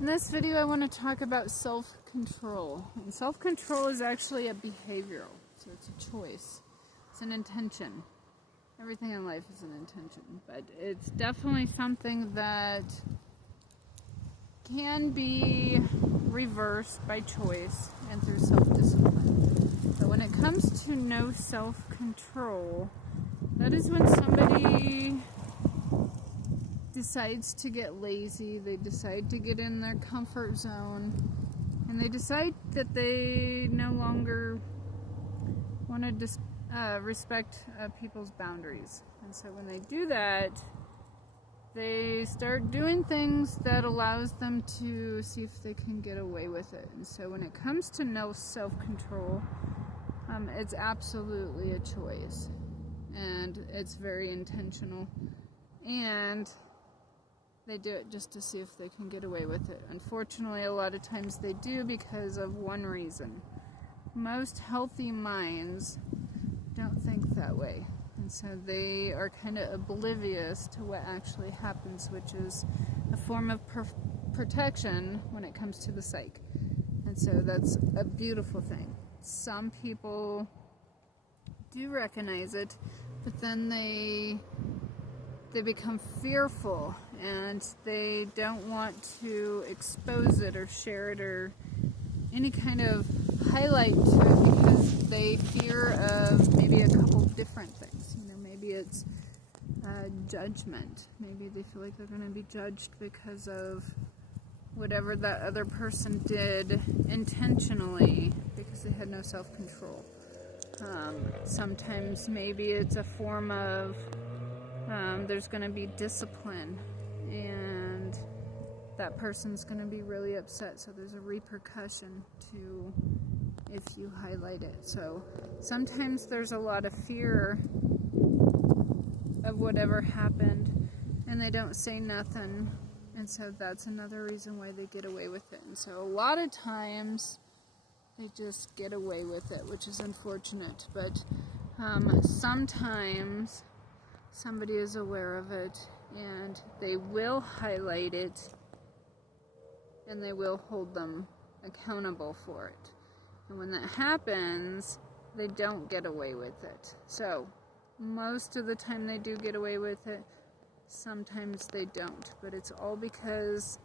In this video, I want to talk about self-control. And self-control is actually a behavioral, so it's a choice. It's an intention. Everything in life is an intention, but it's definitely something that can be reversed by choice and through self-discipline. But when it comes to no self-control, that is when somebody decides to get lazy, they decide to get in their comfort zone, and they decide that they no longer want to respect people's boundaries. And so when they do that, they start doing things that allows them to see if they can get away with it. And so when it comes to no self-control, it's absolutely a choice, and it's very intentional, and they do it just to see if they can get away with it. Unfortunately, a lot of times they do because of one reason. Most healthy minds don't think that way. And so they are kind of oblivious to what actually happens, which is a form of protection when it comes to the psyche. And so that's a beautiful thing. Some people do recognize it, but then they become fearful and they don't want to expose it or share it or any kind of highlight to it because they fear of maybe a couple different things. Maybe it's judgment. Maybe they feel like they're going to be judged because of whatever that other person did intentionally because they had no self-control. Sometimes maybe it's a form of there's going to be discipline and that person's going to be really upset, so there's a repercussion to if you highlight it. So sometimes there's a lot of fear of whatever happened and they don't say nothing, and so that's another reason why they get away with it. And so a lot of times they just get away with it, which is unfortunate, but sometimes somebody is aware of it and they will highlight it and they will hold them accountable for it. And when that happens, they don't get away with it. So most of the time they do get away with it, sometimes they don't, but it's all because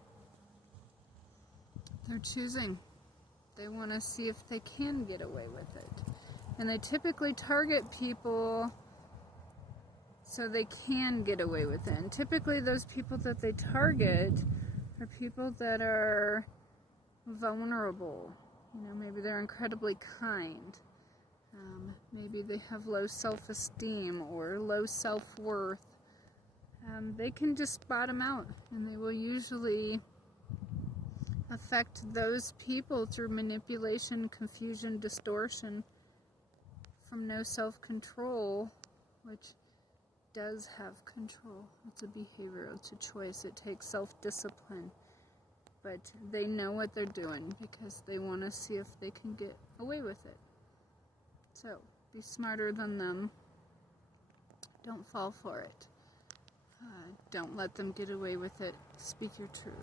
they're choosing. They want to see if they can get away with it. And they typically target people so they can get away with it. And typically those people that they target are people that are vulnerable. Maybe they're incredibly kind. Maybe they have low self-esteem or low self-worth. They can just bottom out, and they will usually affect those people through manipulation, confusion, distortion from no self-control, which does have control. It's a behavior, it's a choice, it takes self-discipline, but they know what they're doing because they want to see if they can get away with it. So be smarter than them. Don't fall for it. Don't let them get away with it. Speak your truth.